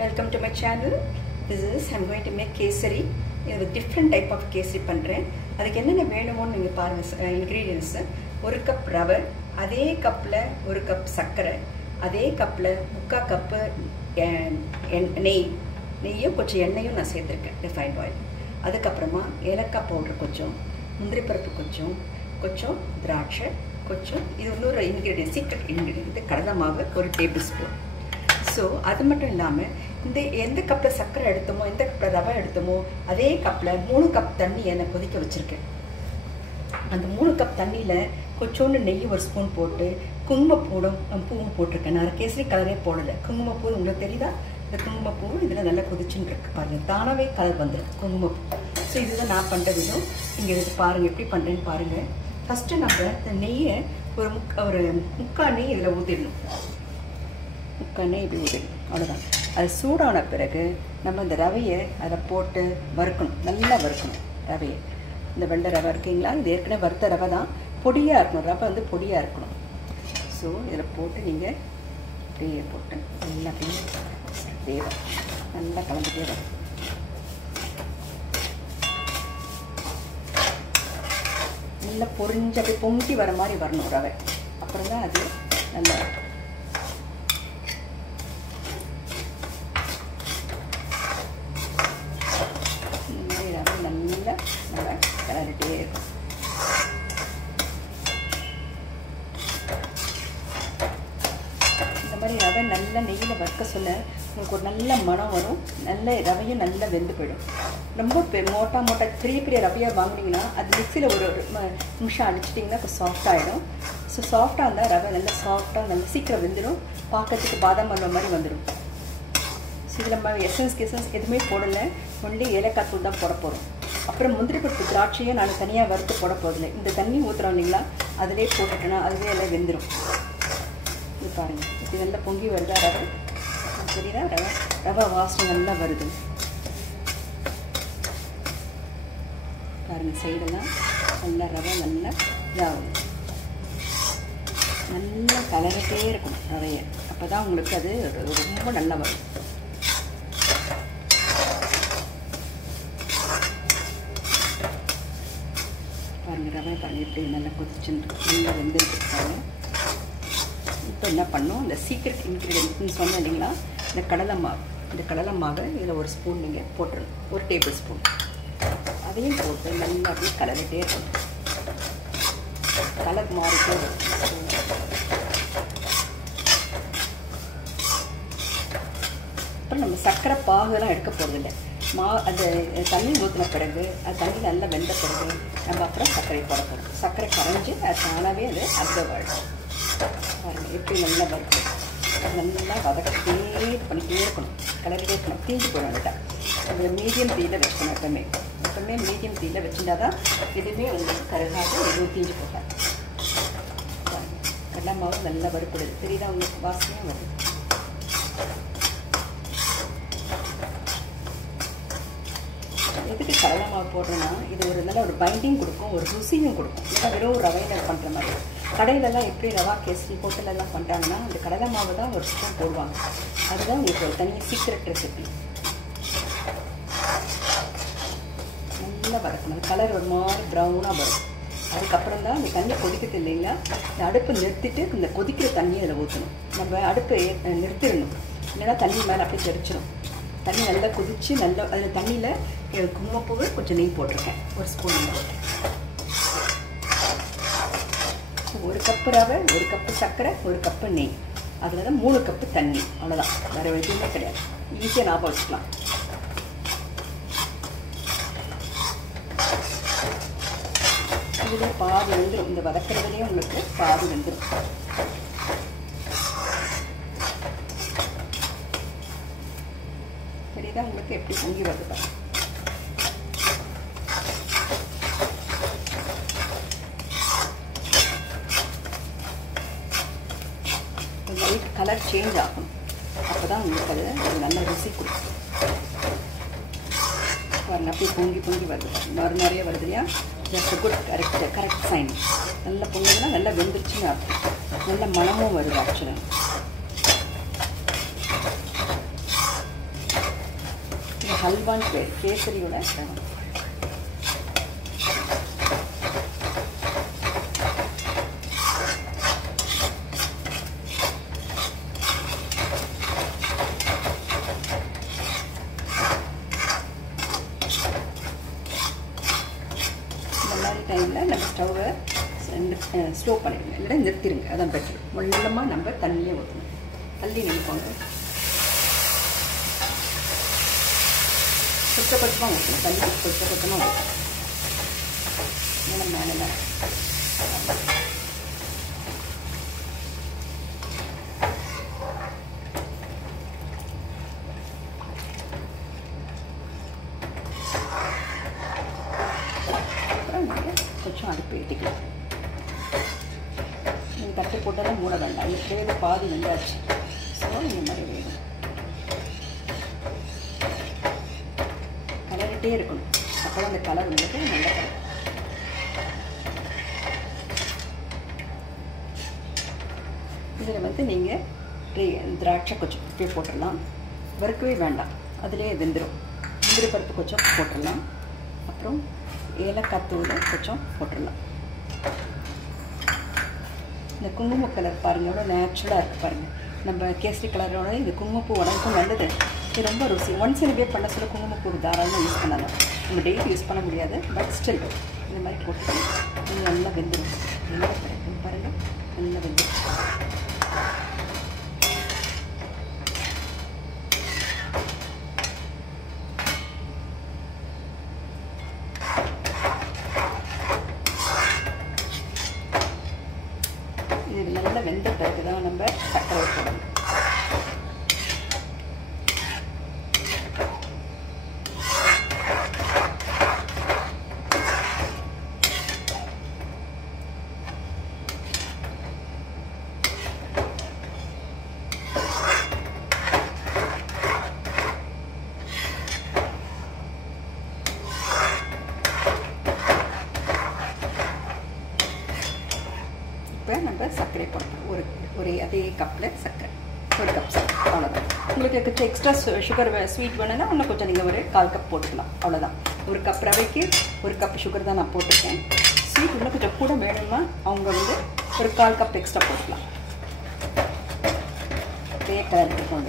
Welcome to my channel. This is I'm going to make kesari. இது different type of kesari பண்றேன். அதுக்கு என்னென்ன வேணும்னு நீங்க பாருங்க. ingredients 1 கப் ரவை, அதே கப்ல 1 கப் சர்க்கரை, அதே கப்ல 3/4 கப் நெய்யும் கொஞ்சம் எண்ணெயும் நான் சேர்த்திருக்கேன் refined oil. அதுக்கு அப்புறமா ஏலக்காய் பவுடர் கொஞ்சம், முந்திரி பருப்பு கொஞ்சம் திராட்சை கொஞ்சம், இது இன்னொரு ingredient secret ingredient கடலை மாவு 1 டேபிள்ஸ்பூன். ஸோ அது மட்டும் இல்லாமல் இந்த எந்த கப்பில் சர்க்கரை எடுத்தோமோ எந்த கப்பில் ரவை எடுத்தோமோ அதே கப்பில் 3 கப் தண்ணியை நான் கொதிக்க வச்சுருக்கேன். அந்த 3 கப் தண்ணியில் கொஞ்சோண்டு நெய் 1 ஸ்பூன் போட்டு குங்குமப்பூவும் போட்டிருக்கேன். நான் கேசரி கலரே போடலை. குங்குமப்பூ உங்களுக்கு தெரியுதா? இந்த குங்குமப்பூ இதில் நல்லா கொதிச்சுன்னு இருக்கு பாருங்கள். தானாகவே கலர் வந்துடும் குங்குமப்பூ. ஸோ இதுதான் நான் பண்ணுற விதம். இங்கே இது பாருங்கள் எப்படி பண்ணுறேன்னு பாருங்கள். ஃபஸ்ட்டு நம்ம இந்த நெய்யை ஒரு முக்கால் நெய் இதில் ஊற்றிடணும். முக்கால் இப்படி ஊற்றிடணும், அவ்வளோதான். அது சூடான பிறகு நம்ம இந்த ரவையை அதில் போட்டு வறுக்கணும், நல்லா வறுக்கணும் ரவையை. இந்த வெள்ளை ரவை இருக்குங்களா, இது ஏற்கனவே வறுத்த ரவை தான், பொடியாக இருக்கணும். ரவை வந்து பொடியாக இருக்கணும். ஸோ இதில் போட்டு நீங்கள் அப்படியே போட்டு நல்லா அப்படியே நல்லா கலந்துட்டே வரும். நல்லா பொரிஞ்சு அப்படியே பொங்கி வர மாதிரி வரணும் ரவை. அப்புறம் தான் அது நல்லா நல்லா கிளறிட்டே இருக்கும். இந்த மாதிரி ரவை நல்லா நெய்யில் வறுக்க சொல்ல உங்களுக்கு ஒரு நல்ல மனம் வரும். நல்ல ரவையும் நல்லா வெந்து போயிடும். ரொம்ப மோட்டா பெரிய ரவையாக வாங்கினீங்கன்னா அது மிக்சியில் ஒரு நிமிஷம் அடிச்சிட்டிங்கன்னா இப்போ சாஃப்டாகிடும். ஸோ சாஃப்டாக இருந்தால் ரவை நல்லா சாஃப்டாக நல்லா சீக்கிரம் வெந்துடும். பார்க்கறதுக்கு பாதாம் அல்வா மாதிரி வந்துடும். ஸோ இதில் நம்ம எசன்ஸ் எதுவுமே போடலை, ஒன்லி ஏலக்காய் தூள் தான் போட போகிறோம். அப்புறம் முந்திரி பருப்பு திராட்சையை நான் தனியாக வறுத்து போட போதில்லை. இந்த தண்ணி ஊற்றுறோம் இல்லைங்களா, அதிலே போட்டுட்டேன்னா அதுவே எல்லாம் வெந்துடும். இது பாருங்கள், இது நல்லா பொங்கி வருதா ரவை, தெரியுதா? ரவை வாசனை நல்லா வருது பாருங்கள். சைடெல்லாம் நல்லா ரவை நல்லா இதாகும். நல்லா கலரிட்டே இருக்கும் ரவையை. அப்போ தான் உங்களுக்கு அது ரொம்ப நல்லா வரும். பாருங்கள் ரவை பாருங்கள் எப்படி நல்லா கொதிச்சுட்டு நல்லா வெந்துருக்காங்க. இப்போ என்ன பண்ணோம், இந்த சீக்ரெட் இன்க்ரீடியன்ட்னு சொன்னேன் இல்லைங்களா, இந்த கடலை மாவை இதில் 1 ஸ்பூன் நீங்கள் போட்டுடணும், 1 டேபிள் ஸ்பூன். அதையும் போட்டு நல்லா அப்படியே கலரிட்டே இருக்கணும். கலர் மாறிட்டே இருக்கும். அப்புறம் நம்ம சர்க்கரை பாகெல்லாம் எடுக்க போகிறதில்லை. அது தண்ணி ஊற்றின பிறகு அது தண்ணி நல்லா வெந்த பிறகு நம்ம அப்புறம் சர்க்கரை போட போகிறோம். சர்க்கரை கரைஞ்சி அது தானாகவே அது அப்சர்வ் ஆகிடும். பாருங்கள் எப்படி நல்லா வறுக்கும். நல்லா வதக்கிட்டே பண்ணிகிட்டே இருக்கணும், கலரிட்டே இருக்கணும். தீஞ்சு போயிடும் விட்டா. அதில் மீடியம் தீயில் வைக்கணும். எப்பவுமே மீடியம் தீயில் வச்சுட்டா தான் எதுவுமே உங்களுக்கு கருகாக எதுவும் தீஞ்சு போட்டாங்க. பாருங்கள் கடலை மாவு நல்லா வறுப்படுது, தெரியுதா உங்களுக்கு? வாசனையாக வருது. எதுக்கு கடலை மாவு போடுறேன்னா இது ஒரு நல்ல ஒரு பைண்டிங் கொடுக்கும், ஒரு ருசியும் கொடுக்கும். இல்லை வெறும் ரவையில் பண்ணுற மாதிரி. கடையிலலாம் எப்படி ரவா கேசரி ஹோட்டலெல்லாம் பண்ணுறாங்கன்னா அந்த கடலை மாவு தான் ஒரு ஸ்பூன் போடுவாங்க. அதுதான் உங்களுக்கு ஒரு தனி சீக்ரெட் ரெசிபி. நல்லா வதக்கணும். கலர் ஒரு மாதிரி ப்ரௌனாக வரும். அதுக்கப்புறம் தான் இந்த தண்ணி கொதிக்கிறது இல்லைங்களா, இந்த அடுப்பு நிறுத்திட்டு இந்த கொதிக்கிற தண்ணியை அதில் ஊற்றணும். நம்ம அடுப்பை நிறுத்திடணும், இல்லைன்னா தண்ணி மேலே அப்படியே தெரிச்சிடும். தண்ணி நல்லா கொதித்து நல்லா அதில் தண்ணியில் குங்குமப்பூவை கொஞ்சம் நெய் போட்டிருக்கேன், 1 ஸ்பூன். 1 கப்பு ரவை, 1 கப்பு சர்க்கரை, 1 கப்பு நெய், அதில் தான் 3 கப்பு தண்ணி. அவ்வளோதான், வேறு எதுவுமே கிடையாது. ஈஸியாக ஞாபகம் வச்சுக்கலாம். இதில் பாதி வெந்துடும். இந்த வதக்கிறதுலேயே உங்களுக்கு பாதி வெந்துடும். தெரியுதா உங்களுக்கு எப்படி பொங்கி வருது? லைட் கலர் சேஞ்ச் ஆகும். அப்போ தான் உங்களுக்கு அது ஒரு நல்ல ருசி கொடுக்கும். பாருங்கள் அப்படியே பொங்கி வருது. நிறைய வருது இல்லையா? Just good correct sign. நல்லா பொங்குதுன்னா நல்லா வெந்துருச்சுன்னு அர்த்தம். நல்ல மனமும் வருது ஆக்சுவலாக. ஹல்வான்னு பேர், கேசரியோட ரவா. டைமில் நம்ம ஸ்டவ்வை ஸ்லோ பண்ணிடுங்க, இல்லைன்னா நிறுத்திடுங்க, அதான் பெட்டர். மொல்லமாக நம்ம தண்ணியே ஊற்றணும். தள்ளி நினைப்போங்க, கொஞ்சம் கொஞ்சமாக ஊற்றணும். தண்ணி கொஞ்சம் கொஞ்சமாக ஊற்றணும். ஏன்னா மேலே கொஞ்சம் அடுப்பு ஏற்றிக்கலாம். நீங்கள் தட்டு போட்டாலும் மூட வேண்டாம், எப்படியே பாதி வெந்தாச்சு. ஸோ இந்த மாதிரி வேணும், கலரிட்டே இருக்கணும். அப்போ தான் அந்த கலர் உங்களுக்கு நல்ல கலர். இதில் நீங்கள் திராட்சை கொஞ்சம் இப்படியே போட்டுடலாம், வறுக்கவே வேண்டாம், அதிலே வெந்துடும். முந்திரி பருப்பு கொஞ்சம் போட்டுடலாம், அப்புறம் ஏலக்காய் தூள் கொஞ்சம் போட்டுடலாம். இந்த குங்கும கலர் பாருங்கள், எவ்வளோ நேச்சுரலாக இருக்குது பாருங்கள். நம்ம கேசரி கலரோட இந்த குங்குமப்பூ உடம்புக்கும் நல்லது, இது ரொம்ப ருசி. ஒன்ஸ் இன் பண்ண சொல்ல குங்குமப்பூ தாராளமாக யூஸ் பண்ணலாம். நம்ம டெய்லி யூஸ் பண்ண முடியாது, பட் ஸ்டில் இந்த மாதிரி போட்டு இது நல்லா வெந்துடும். நல்லா கிடைக்கும் பாருங்கள், நல்லா வெந்துடும். இது நல்லா வெந்த பிறகு தான் நம்ம சர்க்கரை போடணும். இப்போ நம்ம சர்க்கரை போடணும். ஒரு அதே கப்பில் சர்க்கரை, ஒரு கப் சர்க்கரை, அவ்வளோதான். உங்களுக்கு கொஞ்சம் எக்ஸ்ட்ரா சுகர் ஸ்வீட் வேணும்னா இன்னும் கொஞ்சம் நீங்கள் ஒரு 1/4 கப் போட்டுக்கலாம், அவ்வளோதான். ஒரு கப் ரவைக்கு 1 கப் சுகர் தான் நான் போட்டிருக்கேன். ஸ்வீட் இன்னும் கொஞ்சம் கூட வேணும்னா அவங்க ஒரு 1/4 கப் எக்ஸ்ட்ரா போட்டுக்கலாம். அதே கலர் இருக்கும்.